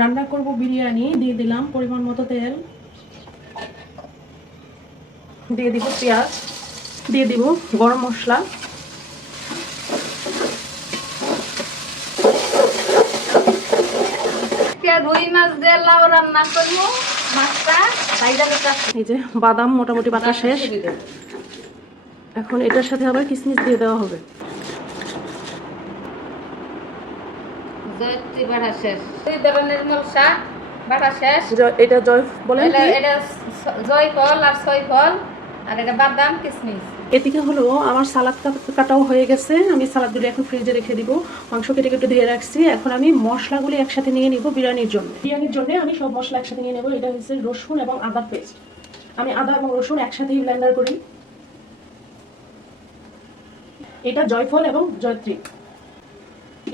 রান্না করব বিরিয়ানি দিয়ে দিলাম পরিমাণ মতো তেল। দিয়ে দিব পেঁয়াজ দিয়ে দিব গরম মশলা। আজকে রুই মাছ দিয়ে লাউ রান্না করব মাছটা ভাইজানের এই যে বাদাম মোটামুটি বাটা শেষ। এখন এটার সাথে আবার কিসমিস দিয়ে দেওয়া হবে। জয়ত্রী বাড়া শেষ। দুই ধরনের মল শাক বাড়া শেষ। এটা জয় বলেন এটা জয় ফল আর ছয় ফল আর এটা বাদাম কিশমিশ এদিকে হলো আমার সালাদ কাট- কাটাও হয়ে গেছে। আমি সালাদগুলো এখন ফ্রিজে রেখে দিব। মাংস কেটে কেটে ধুয়ে রাখছি। এখন আমি মশলাগুলো একসাথে নিয়ে নিব বিরিয়ানির জন্য। বিরিয়ানির জন্য আমি সব মশলা একসাথে নিয়ে নেব। এটা হচ্ছে রসুন এবং আদা পেস্ট। আমি আদা এবং রসুন একসাথেই ব্লেন্ডার করি। এটা জয়ফল এবং জয়ত্রী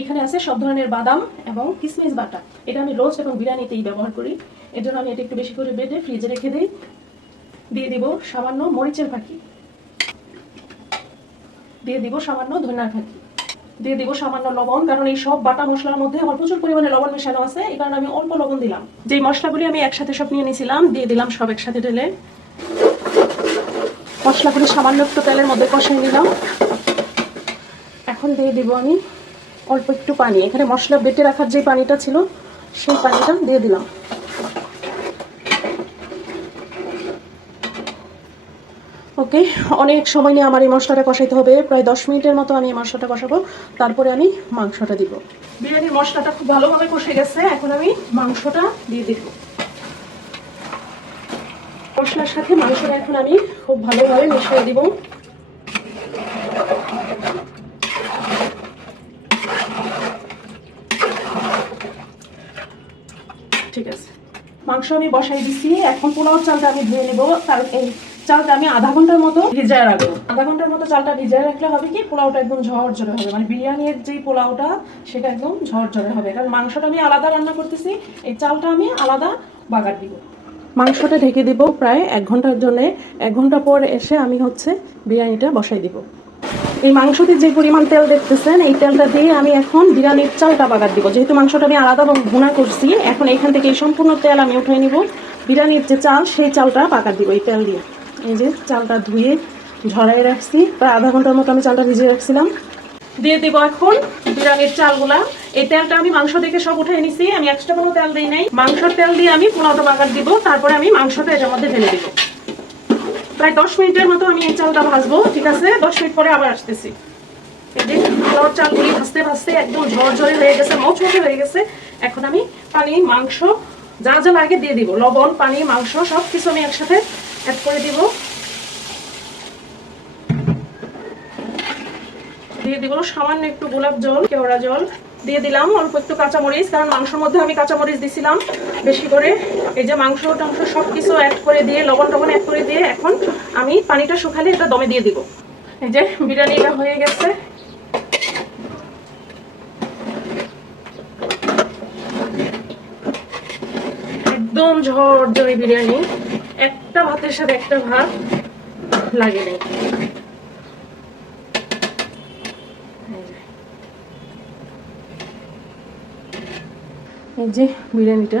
এখানে আছে সব ধরনের বাদাম এবং কিসমিস বাটা। এটা আমি রোস্ট এবং বিরিয়ানিতেই ব্যবহার করি। এর জন্য আমি এটা একটু বেশি করে বেটে ফ্রিজে রেখে দিই। দিয়ে দিব সামান্য মরিচের ফাঁকি। দিয়ে দিব সামান্য ধনিয়ার ফাঁকি। দিয়ে দিব সামান্য লবণ, কারণ এই সব বাটা মশলার মধ্যে আমার প্রচুর পরিমাণে লবণ মেশানো আছে। এই কারণে আমি অল্প লবণ দিলাম। যে মশলাগুলি আমি একসাথে সব নিয়ে নিয়েছিলাম দিয়ে দিলাম সব একসাথে ঢেলে। মশলাগুলি সামান্য একটু তেলের মধ্যে কষিয়ে নিলাম। এখন দিয়ে দিব আমি অল্প একটু পানি। এখানে মশলা বেটে রাখার যে পানিটা ছিল, সেই পানিটা দিয়ে দিলাম। ওকে, অনেক সময় নিয়ে আমার এই মশলাটা কষাইতে হবে। প্রায় দশ মিনিটের মতো আমি এই মশলাটা কষাবো। তারপরে আমি মাংসটা দিব। বিরিয়ানির মশলাটা খুব ভালোভাবে কষে গেছে। এখন আমি মাংসটা দিয়ে দিব। মশলার সাথে মাংসটা এখন আমি খুব ভালোভাবে মিশিয়ে দিব। ঠিক আছে। মাংস আমি বসাই দিচ্ছি, এখন পোলাও চালটা আমি ধুয়ে নেব। তার চালটা আমি আধা ঘণ্টার মতো ভিজায় রাখব। আধা ঘণ্টার মতো চালটা ভিজায় রাখলে হবে কি, পোলাওটা একদম ঝরঝরে হবে। মানে বিরিয়ানির যে পোলাওটা, সেটা একদম ঝরঝরে হবে। কারণ মাংসটা আমি আলাদা রান্না করতেছি, এই চালটা আমি আলাদা বাগার দিব। মাংসটা ঢেকে দিব প্রায় এক ঘণ্টার জন্য। এক ঘণ্টা পর এসে আমি হচ্ছে বিরিয়ানিটা বসাই দিব। এই মাংসতে যে পরিমাণ তেল দেখতেছেন, এই তেলটা দিয়ে আমি এখন বিরিয়ানির চালটা বাগার দিব। যেহেতু মাংসটা আমি আলাদা ভুনা করছি, এখন এখান থেকে এই সম্পূর্ণ তেল আমি উঠিয়ে নিব। বিরিয়ানির যে চাল, সেই চালটা বাগার দিব এই তেল দিয়ে। এই যে চালটা ধুয়ে ঝরাই রাখছি। প্রায় আধা ঘণ্টার মতো আমি চালটা ভিজিয়ে রাখছিলাম। দিয়ে দিব এখন বিরিয়ানির চালগুলা। এই তেলটা আমি মাংস থেকে সব উঠে নিছি। আমি এক্সট্রা কোনো তেল দিই নাই। মাংসের তেল দিয়ে আমি পোলাওটা বাগার দিব। তারপরে আমি মাংসটা এটার মধ্যে ঢেলে দিব। প্রায় দশ মিনিটের মতো আমি এই চালটা ভাজবো, ঠিক আছে? দশ মিনিট পরে আবার আসতেছি। চালগুলি একদম হয়ে গেছে হয়ে গেছে। এখন আমি পানি, মাংস, যা যা দিয়ে লবণ, পানি, মাংস আমি একসাথে করে দিব। দিয়ে দিব সামান্য একটু গোলাপ জল, কেওড়া জল। দিয়ে দিলাম অল্প একটু কাঁচামরিচ, কারণ মাংসের মধ্যে আমি কাঁচামরিচ দিছিলাম। বেশি করে এই যে মাংস, টাংস সব কিছু অ্যাড করে দিয়ে, লবণ টবণ অ্যাড করে দিয়ে এখন আমি পানিটা শুকালে এটা দমে দিয়ে দিব। এই যে বিরিয়ানিটা হয়ে গেছে। একদম ঝড় ঝরঝরে বিরিয়ানি। একটা ভাতের সাথে একটা ভাত লাগে নাই। এই যে বিরিয়ানিটা।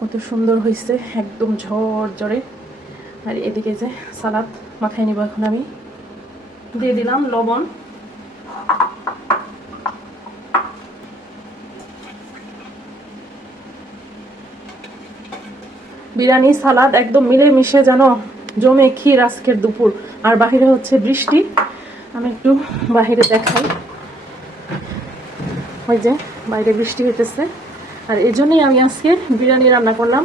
কত সুন্দর হয়েছে, একদম ঝরঝরে আর এদিকে যে সালাদ মাখাই নিব এখন আমি। দিয়ে দিলাম লবণ। বিরিয়ানি, সালাদ একদম মিলে মিশে যেন জমে ক্ষীর আজকের দুপুর। আর বাহিরে হচ্ছে বৃষ্টি। আমি একটু বাহিরে দেখাই। ওই যে বাইরে বৃষ্টি হইতেছে। আর এই জন্যই আমি আজকে বিরিয়ানি রান্না করলাম।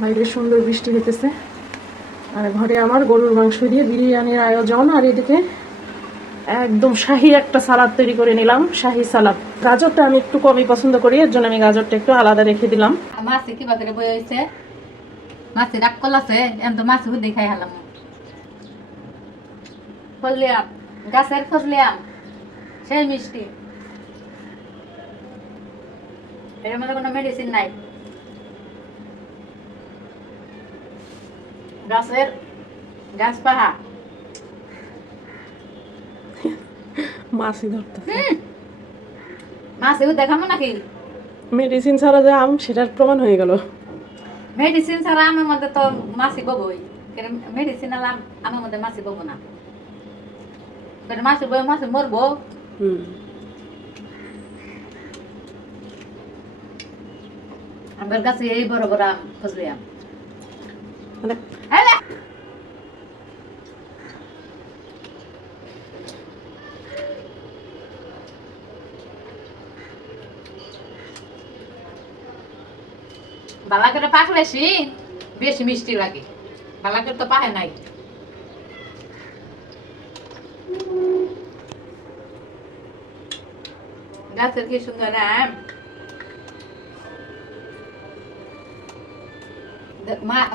বাইরে সুন্দর বৃষ্টি হইতেছে। আর ঘরে আমার গরুর মাংস দিয়ে বিরিয়ানির আয়োজন, আর এদিকে একদম শাহি একটা সালাদ তৈরি করে নিলাম, শাহি সালাদ। গাজরটা আমি একটু কমই পছন্দ করি, এর জন্য আমি গাজরটা একটু আলাদা রেখে দিলাম। মাছে কিবা করে বই হয়েছে মাছে রাগ কলাছে এম তো মাছ হুদি খাই হালাম। ফজলি আম, গাছের ফজলি আম, সেই মিষ্টি। এর মধ্যে কোনো মেডিসিন নাই। গাছের গাছ পাহা মাছই ধরতে। মাছ এগুলো দেখাবো নাকি? মেডিসিন ছাড়া যে আম সেটার প্রমাণ হয়ে গেল। মেডিসিন ছাড়া আমার মধ্যে তো মাছি ববই। মেডিসিন আলাম আমার মধ্যে মাছি ববো না। মাছি বই মাছি মরবো। হুম। আমার কাছে এই বড় বড় আম ফজলি আম। মানে বালা করে পাকলে সি বেশি মিষ্টি লাগে। বালা করে তো পাহে নাই। গাছের কি সুন্দর আম?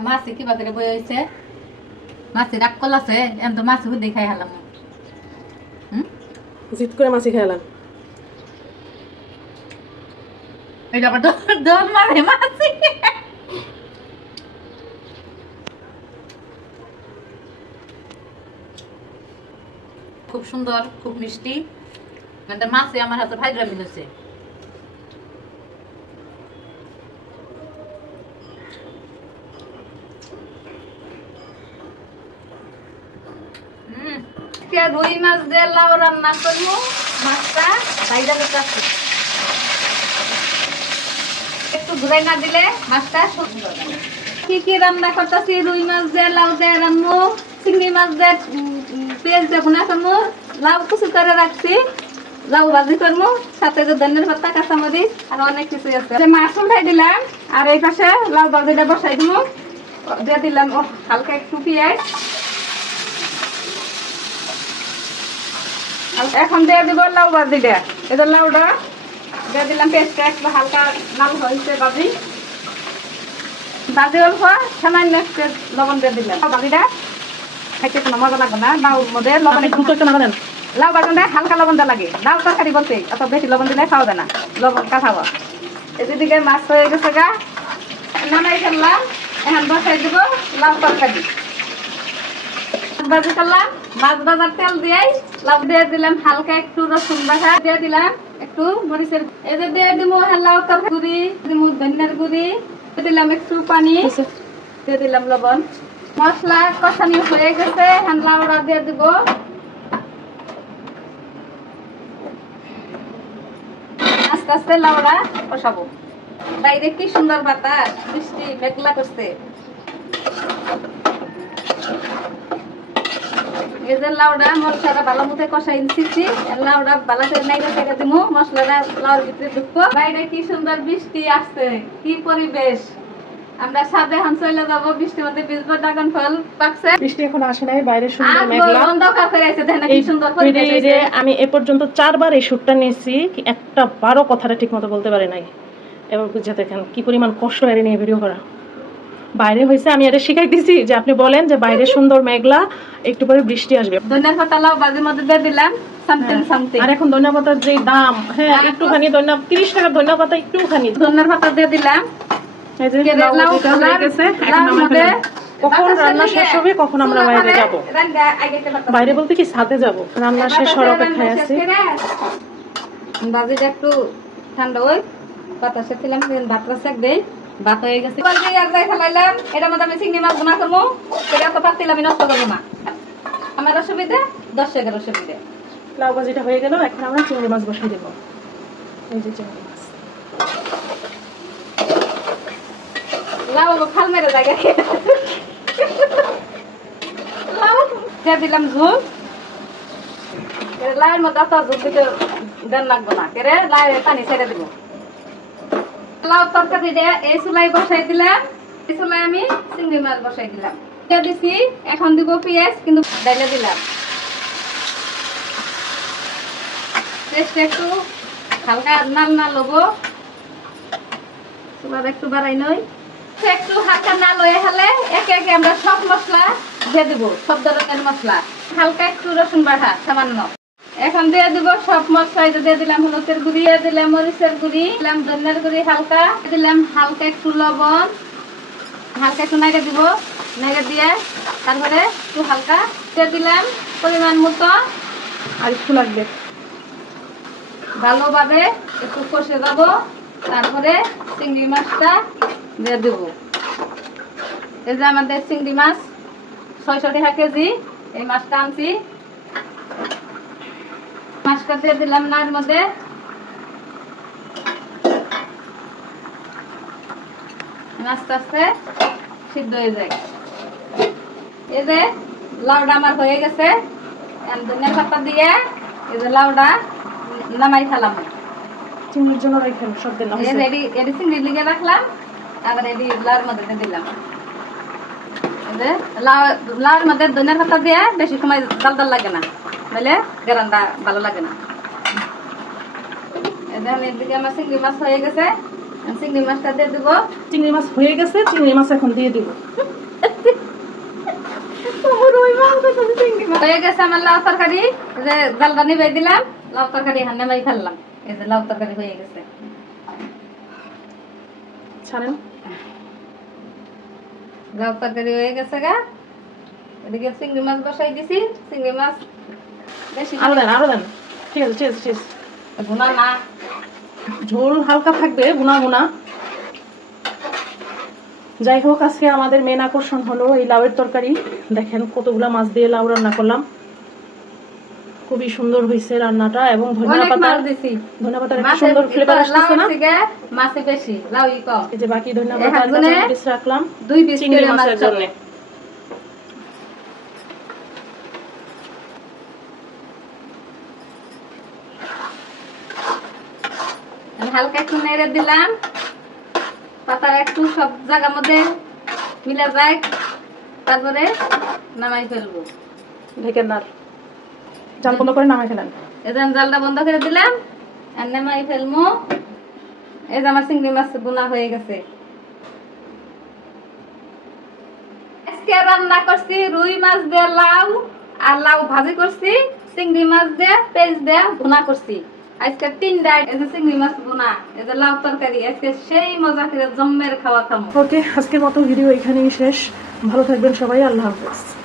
মাছি কিবা করে বই হয়েছে মাছি রাগ কলাছে এম তো মাছি হুদি খাই হালাম। জিত করে মাছি খেলাম এটা মারে মাছি? খুব সুন্দর খুব মিষ্টি। মানে মাছি আমার হাতে ভাইগ্রাম মিলেছে হুম কে রুই মাছ দিয়ে লাউ রান্না করব। মাছটা ভাইজা কাছে একটু ঘুরাই না দিলে মাছটা সুন্দর কি কি রান্না করতেছি? রুই মাছ দিয়ে, লাউ দিয়ে রান্নু। চিংড়ি মাছ দিয়ে পেঁয়াজ দিয়ে ভুনা করব। লাউ কুচি করে রাখছি। লাউ ভাজি করব। সাথে যে ধনের পাতা, কাঁচামরিচ আর অনেক কিছু আছে। মাছ উঠাই দিলাম আর এই পাশে লাউ ভাজিটা বসাই দিব। দিয়ে দিলাম হালকা একটু পেঁয়াজ। এখন দিয়ে দিব লাউ ভাজিটা এটা লাউটা দিয়ে দিলাম পেঁয়াজটা একটু হালকা লাল হয়েছে ভাজি ভাজি অল্প সামান্য একটু লবণ দিয়ে দিলাম। ভাজিটা খাইতে কোনো মজা লাগবে না লাউ মধ্যে লবণ একটু একটু নামালেন লাউ বাগানটা হালকা লবণ দেওয়া লাগে। লাউ তরকারি বলতে অত বেশি লবণ দিলে খাওয়া যায় না লবণ কাঁচাবো এদিকে মাছ হয়ে গেছে গা। নামাই ফেললাম এখন বসাই দিব লাউ তরকারি। মাছ ভাজি করলাম। মাছ ভাজার তেল দিয়ে লাউ দিয়ে দিলাম হালকা একটু রসুন বাটা দিয়ে দিলাম একটু মরিচের এই যে দিয়ে দিব লাউ তরকারি দিব ধনিয়ার গুড়ি। দিলাম একটু পানি। দিয়ে দিলাম লবণ। মশলা কষানি হয়ে গেছে এখন লাউটা দিয়ে দিব। আস্তে আস্তে লাউড়া কষাবো। বাইরে কি সুন্দর বাতাস বৃষ্টি মেঘলা করছে। এই যে লাউডা মশলাটা ভালো মতো কষাই নিচ্ছি। লাউডা ভালো করে নাইরা থেকে দিমু মশলাটা লাউর ভিতরে ঢুকবো। বাইরে কি সুন্দর বৃষ্টি আসছে কি পরিবেশ। আমরা সাদে হান চলে যাব বৃষ্টির মধ্যে ভিজবো ড্রাগন ফল পাকছে। বৃষ্টি এখন আসে নাই বাইরে সুন্দর মেঘলা। অন্ধকার করে আছে দেখেন কি সুন্দর পরিবেশ আমি এ পর্যন্ত চারবার এই শ্যুটটা নিয়েছি একটা বারো কথাটা ঠিক মতো বলতে পারি নাই। এবার বুঝে দেখেন কি পরিমাণ কষ্ট এর নিয়ে ভিডিও করা। বাইরে হয়েছে আমি এটা শিখাই দিছি যে আপনি বলেন যে বাইরে সুন্দর মেঘলা একটু পরে বৃষ্টি আসবে। ধনিয়ার পাতা লাউ বাজির মধ্যে দিয়ে দিলাম সামথিং সামথিং আর এখন ধনিয়া পাতার যে দাম হ্যাঁ একটুখানি ধনিয়া ধনিয়া পাতা একটুখানি। ধনিয়ার পাতা দিয়ে দিলাম। এই যে লাউ লাউ হয়ে গেছে, এখন লাউর নামাই মধ্যে ফেলব। কখন রান্না শেষ হবে কখন আমরা বাইরে যাব? বলতে কি ছাদে যাব? রান্না শেষ হওয়ার অপেক্ষায় রান্না আছি। বাজিটা একটু ঠান্ডা ওই বাতাসে ছিলাম ভাতটা সেক দেই। ভাত হয়ে গেছে। আর যাই ফেলাইলাম এটার মধ্যে আমি চিংড়ি মাছ বোনা করব। সেটা তো পাতিল আমি নষ্ট করব না। আমার অসুবিধা দশ টাকার অসুবিধা। লাউ ভাজিটা হয়ে গেল এখন আমরা চিংড়ি মাছ বসিয়ে দেবো। এই যে চিংড়ি মাছ। লাউ খাল মেরে জায়গা লাউ দিয়ে দিলাম ঝোল। লাউয়ের মধ্যে অত ঝোল দিতে দেন লাগবো না। কেরে? লাউ পানি ছেড়ে দিব। লাউ তরকারি এই চুলাই বসাই দিলাম। এই চুলাই আমি চিংড়ি মাছ বসাই দিলাম। দিছি, এখন দিব পেঁয়াজ, কিন্তু ডাইলে দিলাম। টেস্ট একটু হালকা নাল নাল হব। চুলার একটু বাড়াই নই। একটু হালকা না লয়ে হলে একে একে আমরা সব মশলা দিয়ে দিব, সব ধরনের মশলা। হালকা একটু রসুন বাটা সামান্য। এখন দিয়ে দিব সব মশলা দিয়ে দিলাম হলুদের গুঁড়ি দিয়ে দিলাম মরিচের গুঁড়ি দিলাম ধনিয়ার গুঁড়ি হালকা দিলাম হালকা একটু লবণ হালকা একটু নাইড়ে দিব নাইড়ে দিয়ে তারপরে একটু হালকা দিয়ে দিলাম পরিমাণ মতো। আর একটু লাগবে। ভালোভাবে একটু কষে যাব তারপরে চিংড়ি মাছটা দিয়ে দেব। এই যে আমাদের চিংড়ি মাছ ছয়শো টাকা কেজি এই মাছটা আনছি। মাছটা দিয়ে দিলাম না এর মধ্যে। আস্তে আস্তে সিদ্ধ হয়ে যায়। এই যে লাউডা আমার হয়ে গেছে। ধনিয়ার পাতা দিয়ে এই যে লাউডা নামাই খেলাম চিংড়ির জন্য রেখে সব দিন এডি এডি চিংড়ি লিগে রাখলাম আবার এডি লাউর মধ্যে দিলাম। লাউ লাউর মধ্যে ধনিয়ার পাতা দিয়ে বেশি সময় ডাল ডাল লাগে না। নাহলে গেরান্ডা ভালো লাগে না। এদিকে আমার চিংড়ি মাছ হয়ে গেছে। চিংড়ি মাছটা দিয়ে দেবো। চিংড়ি মাছ হয়ে গেছে চিংড়ি মাছ এখন দিয়ে দিব। হয়ে গেছে আমার লাউ তরকারি। যে জালটা দিলাম লাউ তরকারি ফেললাম। এই যে লাউ তরকারি হয়ে গেছে। ছাড়েন। লাউ তরকারি হয়ে গেছে গা। এদিকে চিংড়ি মাছ বসাই দিছি। চিংড়ি মাছ আরও দেন আরও দেন। ঠিক আছে ঠিক আছে ঠিক আছে। ভুনা না। ঝোল হালকা থাকবে বুনা বুনা যাই হোক আজকে আমাদের মেন আকর্ষণ হলো এই লাউয়ের তরকারি। দেখেন কতগুলা মাছ দিয়ে লাউ রান্না করলাম। খুবই সুন্দর হয়েছে রান্নাটা এবং ধনিয়া পাতা ধনিয়া পাতার একটা সুন্দর ফ্লেভার আসতেছে না? মাছে বেশি লাউ ই কম। এই যে বাকি ধনিয়া পাতা রাখলাম। দুই পিস চিংড়ি মাছের জন্য। হালকা একটু নেড়ে দিলাম। পাতার একটু সব জায়গার মধ্যে মিলে যায়। তারপরে নামাই ফেলব। ঢেকে নার। জাল বন্ধ করে নামাই ফেলেন। এজন জালটা বন্ধ করে দিলাম আর নামাই ফেলব। এই যে আমার চিংড়ি মাছ বোনা হয়ে গেছে। আজকে রান্না করছি রুই মাছ দিয়ে লাউ আর লাউ ভাজি করছি চিংড়ি মাছ দিয়ে পেঁয়াজ দিয়ে ভুনা করছি। আজকে তিনটা এই যে চিংড়ি মাছ বোনা এসে লাউ তরকারি, আজকে সেই মজা করে জম্মের খাওয়া খাব ওকে, আজকের মতো ভিডিও এখানেই শেষ। ভালো থাকবেন সবাই, আল্লাহ হাফেজ।